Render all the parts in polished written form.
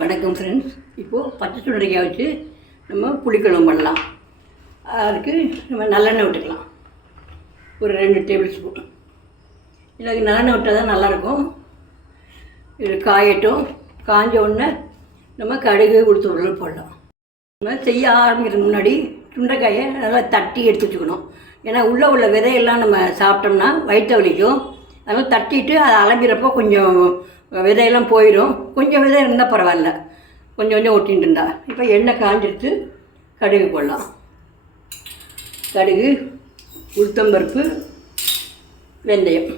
வணக்கம் ஃப்ரெண்ட்ஸ். இப்போது பச்சை சுண்டைக்காய் வச்சு நம்ம புளிக்குழம்பு பண்ணலாம். அதுக்கு நம்ம நல்லெண்ணெய் விட்டுக்கலாம். ஒரு 2 டேபிள் ஸ்பூன். இதுக்கு நல்லெண்ணெய் விட்டால் தான் நல்லாயிருக்கும். இது காயட்டும். காஞ்ச உடனே நம்ம கடுகு உளுத்தம்பருப்பு போடலாம். நம்ம செய்ய ஆரம்பிக்கிறதுக்கு முன்னாடி சுண்டைக்காயை நல்லா தட்டி எடுத்து வச்சுக்கணும். ஏன்னா உள்ள விதையெல்லாம் நம்ம சாப்பிட்டோம்னா வயிற்ற வலிக்கும். அதனால் தட்டிட்டு அதை அலம்பிறப்போ கொஞ்சம் விதையெல்லாம் போயிடும். கொஞ்சம் விதை இருந்தால் பரவாயில்ல, கொஞ்சம் ஒட்டின்னு இருந்தா. இப்போ எண்ணெய் காஞ்சிடுத்து கடுகு போடலாம். கடுகு, உளுத்தம்பருப்பு, வெந்தயம்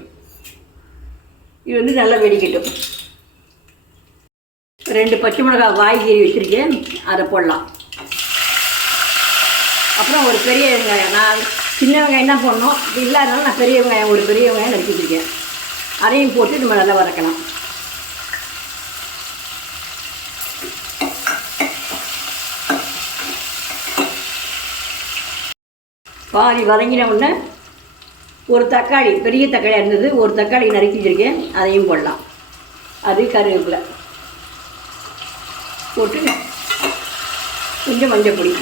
இது வந்து நல்லா வெடிக்கட்டும். 2 பச்சை மிளகாய் வாய்கறி வச்சுருக்கேன், அதை போடலாம். அப்புறம் ஒரு பெரிய வெங்காயம், நான் சின்ன வெங்காயம் தான் போடணும், இது இல்லாதனால நான் பெரிய வெங்காயம் நறுக்கி வச்சுருக்கேன். அதையும் போட்டு நம்ம நல்லா வதக்கலாம். பாதி வதங்கின உடனே ஒரு தக்காளி, பெரிய தக்காளியாக இருந்தது, ஒரு தக்காளி நறுக்கி வச்சுருக்கேன், அதையும் போடலாம். அது கருவேப்பிலை போட்டு கொஞ்சம் மஞ்சள் பொடி,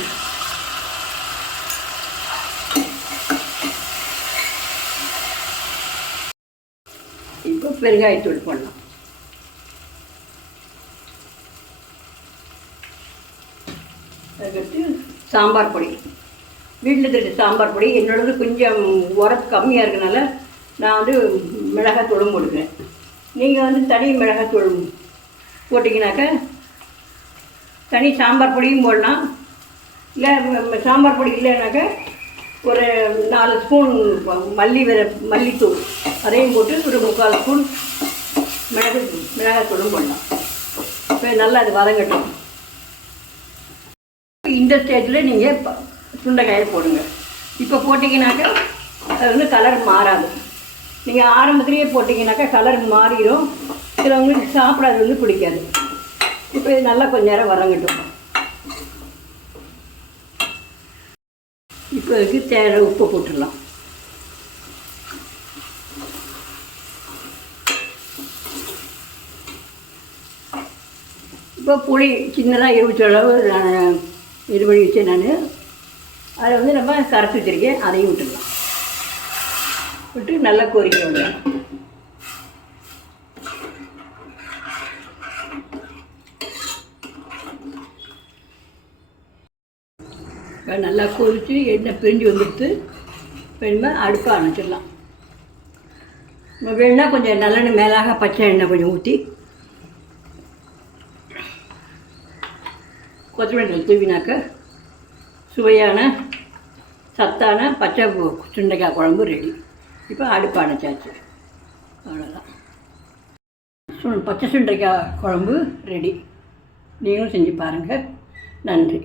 இப்போ பெருங்காயத்தூள் போடலாம். அதுக்கடுத்து சாம்பார் பொடி, வீட்டில் தெரிஞ்ச சாம்பார் பொடி. என்னோடது கொஞ்சம் உரப்பு கம்மியாக இருக்கனால நான் வந்து மிளகாத்தூளும் போட்டுக்கிறேன். நீங்கள் வந்து தனி மிளகாத்தூள் போட்டிங்கனாக்கா தனி சாம்பார் பொடியும் போடலாம். இல்லை சாம்பார் பொடி இல்லைனாக்கா ஒரு 4 ஸ்பூன் மல்லித்தூள் அதையும் போட்டு ஒரு 3/4 ஸ்பூன் மிளகாத்தூளும் போடலாம். இப்போ நல்லா அது வதங்கட்டும். இந்த ஸ்டேஜில் நீங்கள் சுண்டைக்காயை போடுங்க. இப்போ போட்டிங்கனாக்கா அது வந்து கலர் மாறாது. நீங்கள் ஆரம்பத்துலேயே போட்டிங்கனாக்கா கலர் மாறிடும். சிலவங்களுக்கு சாப்பிடாது வந்து பிடிக்காது. இப்போ இது நல்லா கொஞ்சம் நேரம் வதங்கட்டும். இப்போ இதுக்கு தேவை உப்பு போட்டுடலாம். இப்போ புளி சின்னதாக இருபது அளவு இது பண்ணி வச்சேன் நான். அதை வந்து நம்ம கரைச்சி வச்சுருக்கேன், அதையும் விட்டுடலாம். விட்டு நல்லா கொதிக்க விடலாம். இப்போ நல்லா கொதித்து எண்ணெய் பிரிஞ்சு வந்துடுத்து. வேணுமா அடுப்பை அணைச்சிடலாம். நம்ம வேணுன்னா கொஞ்சம் நல்லெண்ணெய் மேலாக பச்சை எண்ணெய் கொஞ்சம் ஊற்றி கொத்தமல்லி தூவினாக்க சுவையான சத்தான பச்சை சுண்டைக்காய் குழம்பு ரெடி. இப்போ அடுப்பு அணைச்சாச்சு, அவ்வளோதான். பச்சை சுண்டைக்காய் குழம்பு ரெடி. நீங்களும் செஞ்சு பாருங்கள். நன்றி.